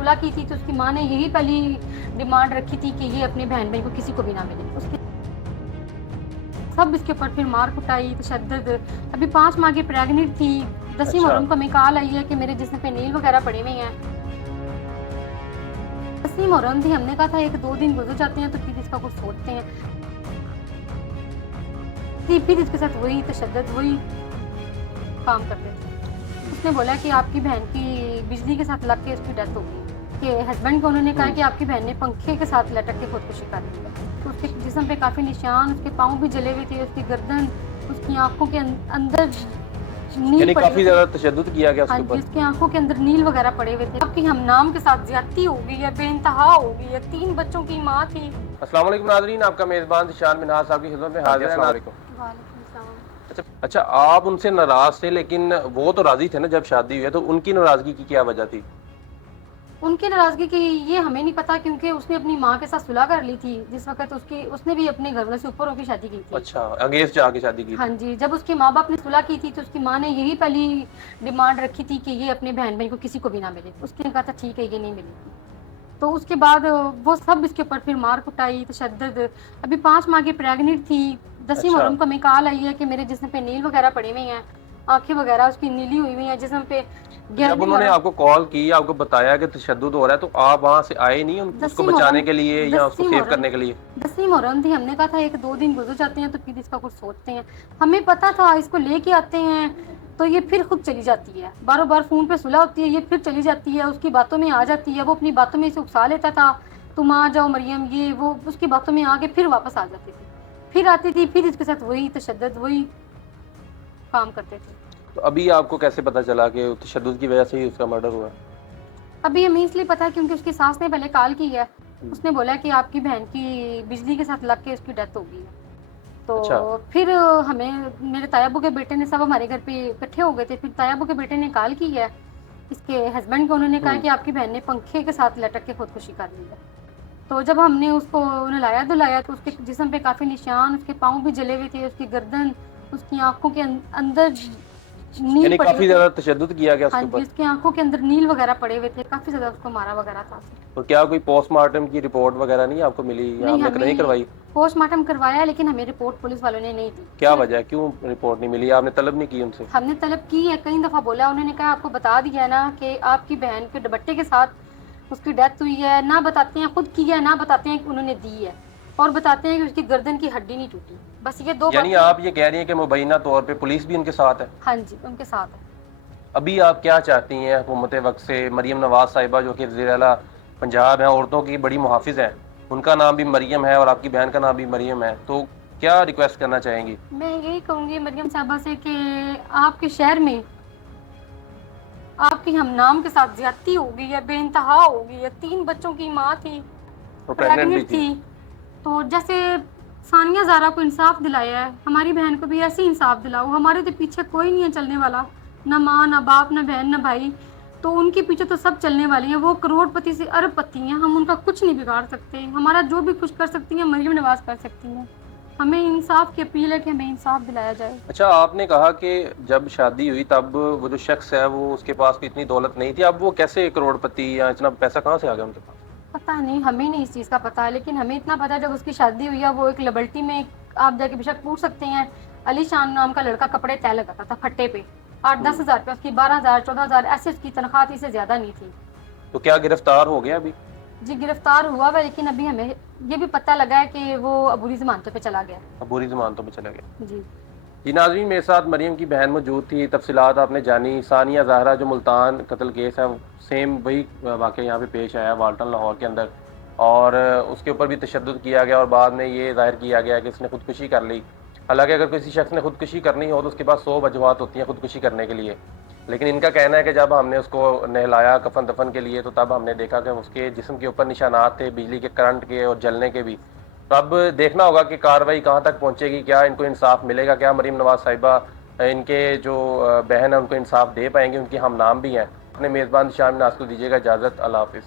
सुलह की थी तो उसकी माँ ने यही पहली डिमांड रखी थी कि ये अपने बहन भाई को किसी को भी ना मिले। उसके सब इसके ऊपर फिर मार कुटाई, तशद्दुद। अभी 5 माह की प्रेग्नेंट थी। 10वीं मुहर्रम को हमें कॉल आई है कि मेरे जिस्म पे नील वगैरह पड़े हुए हैं। 10वीं मुहर्रम थी, हमने कहा था 1-2 दिन गुजर जाते हैं तो फिर इसका कुछ सोचते हैं। फिर इसके साथ वही तशद्दुद, वही काम करते थे। उसने बोला कि आपकी बहन की बिजली के साथ लग के उसकी डेथ हो गई, कि हस्बैंड को उन्होंने कहा कि आपकी बहन ने पंखे के साथ लटक के खुदकुशी कर ली है। तो उसके जिस्म पे काफ़ी निशान, उसके पाँव भी जले हुए थे, उसकी गर्दन, उसकी आंखों के अंदर नील यानी पड़े काफी हुए ज्यादा तशद्दुद किया गया थे। हाँ उसके जी, ऊपर। उसकी आंखों के अंदर नील वगैरह पड़े हुए थे। आपकी हम नाम के साथ ज्यादती हो गई है, बेइंतहा हो गई है। 3 बच्चों की माँ थी। अस्सलाम वालेकुम नाज़रीन, आपका मेज़बान दिशान मिनहाज साहब की खिदमत में हाजिर है। वालेकुम सलाम। अच्छा, आप उनसे नाराज थे, लेकिन वो तो राजी थे ना जब शादी हुई है, तो उनकी नाराजगी की क्या वजह थी? उनकी नाराजगी की ये हमें नहीं पता, क्योंकि उसने अपनी माँ के साथ सुलह कर ली थी जिस वक्त उसने भी अपने घर वालों से ऊपर होकर शादी की थी। अच्छा, अगेंस्ट जाके शादी की हाँ थी। जी, जब उसके माँ बाप ने सुलह की थी तो उसकी माँ ने यही पहली डिमांड रखी थी कि ये अपने बहन भाई को किसी को भी ना मिले। उसने कहा था ठीक है, ये नहीं मिलेगी। तो उसके बाद वो सब इसके ऊपर फिर मार कुटाई, तशद्दुद। अभी 5 माह की प्रेग्नेंट थी। 10वीं अच्छा, मुहर्रम को हमें कॉल आई है कि मेरे जिस्म पे नील वगैरह पड़े हुए हैं, आंखें वगैरह उसकी नीली हुई हुई हैं जिस्म पे। जब 11वीं उन्होंने मुहर्रम आपको कॉल की, आपको बताया कि तशद्दुद हो रहा है, तो आप वहां से आए नहीं उसको 10वीं बचाने मुहर्रम के लिए या उसको 10वीं सेव मुहर्रम करने के लिए? 10वीं मुहर्रम थी, हमने कहा था 1-2 दिन गुजर जाते हैं तो फिर इसका कुछ सोचते हैं। हमें पता था इसको लेके आते हैं तो ये फिर खुद चली जाती है, बारों बार फोन पे सुलह होती है, ये फिर चली जाती है, उसकी बातों में आ जाती है। वो अपनी बातों में इसे उकसा लेता था, तुम आ जाओ मरियम, ये वो, उसकी बातों में आके फिर वापस आ जाती थी, फिर आती थी, फिर इसके साथ वही तशद्दुद, वही काम करते थे। तो अभी आपको कैसे पता चला कि तशद्दुद की वजह से ही उसका मर्डर हुआ? अभी हमें इसलिए पता है क्योंकि उसकी सास ने पहले कॉल की है। उसने बोला कि आपकी बहन की बिजली के साथ लग के उसकी डेथ हो गई है। अच्छा। तो फिर हमें, मेरे तायाबू के बेटे ने, सब हमारे घर पे इकट्ठे हो गए थे। फिर तायाबू के बेटे ने कॉल की है इसके हस्बैंड को, उन्होंने कहा कि आपकी बहन ने पंखे के साथ लटक के खुदकुशी कर ली है। तो जब हमने उसको नहलाया धुलाया तो उसके जिस्म पे काफ़ी निशान, उसके पाँव भी जले हुए थे, उसकी गर्दन, उसकी आंखों के अंदर नील यानी पड़े हुए काफी थे। ज्यादा तशद्दुद किया गया हाँ उसके जी, ऊपर। उसकी आंखों के अंदर नील वगैरह पड़े हुए थे, काफ़ी ज़्यादा उसको मारा वगैरह था। तो क्या कोई पोस्टमार्टम की रिपोर्ट वगैरह नहीं आपको मिली या नहीं, आपने नहीं हमें करवाई? पोस्टमार्टम करवाया लेकिन हमें रिपोर्ट पुलिस वालों ने नहीं दी। क्या सिर्फ वजह है, क्यों रिपोर्ट नहीं मिली? आपने तलब नहीं की उनसे? हमने तलब की है, कई दफ़ा बोला, उन्होंने कहा आपको बता दिया है ना कि आपकी बहन के दुपट्टे के साथ उसकी डेथ हुई है। ना बताते हैं खुद की है, ना बताते हैं कि उन्होंने दी है, और बताते हैं कि उसकी गर्दन की हड्डी नहीं टूटी। बस ये 2 यानी बातें। आप ये कह रही हैं कि मुबैना तौर पे पुलिस भी उनके साथ है? हाँ जी, उनके साथ है। अभी आप क्या चाहती हैं हुकूमत वक्त से? मरियम नवाज साहिबा जो कि वज़ीर आला पंजाब हैं, औरतों की बड़ी मुहाफिज हैं, उनका नाम भी मरियम है और आपकी बहन का नाम भी मरियम है, तो क्या रिक्वेस्ट करना चाहेंगी? मैं यही कहूँगी मरियम साहबा से कि आपके शहर में आपकी हम नाम के साथ ज्यादती हो गई है, बेइंतहा हो गई है। 3 बच्चों की माँ थी, तो प्रेग्नेंट भी प्रेग्नेंट थी। थी। तो जैसे सानिया ज़ारा को इंसाफ दिलाया है, हमारी बहन को भी ऐसे ही इंसाफ दिलाओ। हमारे तो पीछे कोई नहीं है चलने वाला, ना माँ, ना बाप, ना बहन, ना भाई। तो उनके पीछे तो सब चलने वाली हैं। वो करोड़पति से अरबपति हैं, हम उनका कुछ नहीं बिगाड़ सकते। हमारा जो भी कुछ कर सकती हैं मरियम नवाज कर सकती हैं। हमें इंसाफ की अपील है कि हमें इंसाफ दिलाया जाए। अच्छा, आपने कहा कि जब शादी हुई तब वो जो शख्स है वो उसके पास भी इतनी दौलत नहीं थी, अब वो कैसे करोड़पति या इतना पैसा कहाँ से आ गया उनके पास? पता नहीं, हमें नहीं इस चीज़ का पता है, लेकिन हमें इतना पता है जब उसकी शादी हुई है वो एक लिबर्टी में, आप जाके बेशक पूछ सकते हैं, अली शान नाम का लड़का कपड़े तय लगाता था फट्टे पे। 8-10 हज़ार रुपये उसकी, 12,000 14,000 ऐसे उसकी तनख्वाह थी, इससे ज़्यादा नहीं थी। तो क्या गिरफ्तार हो गया अभी? जी गिरफ्तार हुआ हुआ, लेकिन अभी हमें ये भी पता लगा है कि वो अबूरी जमानतों पे चला गया। अब बुरी जमानतों में चला गया। जी। जी नाज़रीन, मेरे साथ मरियम की बहन मौजूद थी, तफसीलात आपने जानी। सानिया ज़ाहरा जो मुल्तान कत्ल केस है, सेम वही वाक़या यहाँ पे पेश आया वाल्टन लाहौर के अंदर, और उसके ऊपर भी तशद्दुद किया गया और बाद में ये ज़ाहिर किया गया कि इसने खुदकुशी कर ली। हालांकि अगर किसी शख्स ने खुदकुशी करनी हो तो उसके पास 100 वजूहात होती हैं खुदकुशी करने के लिए, लेकिन इनका कहना है कि जब हमने उसको नहलाया कफन दफन के लिए तो तब हमने देखा कि उसके जिस्म के ऊपर निशानात थे बिजली के करंट के और जलने के भी। तो अब देखना होगा कि कार्रवाई कहाँ तक पहुँचेगी, क्या इनको इंसाफ मिलेगा, क्या मरीम नवाज साहिबा इनके जो बहन है उनको इंसाफ दे पाएंगे, उनकी हम नाम भी हैं। अपने मेज़बान शाम नाज को दीजिएगा इजाज़त। अल्लाह हाफिज़।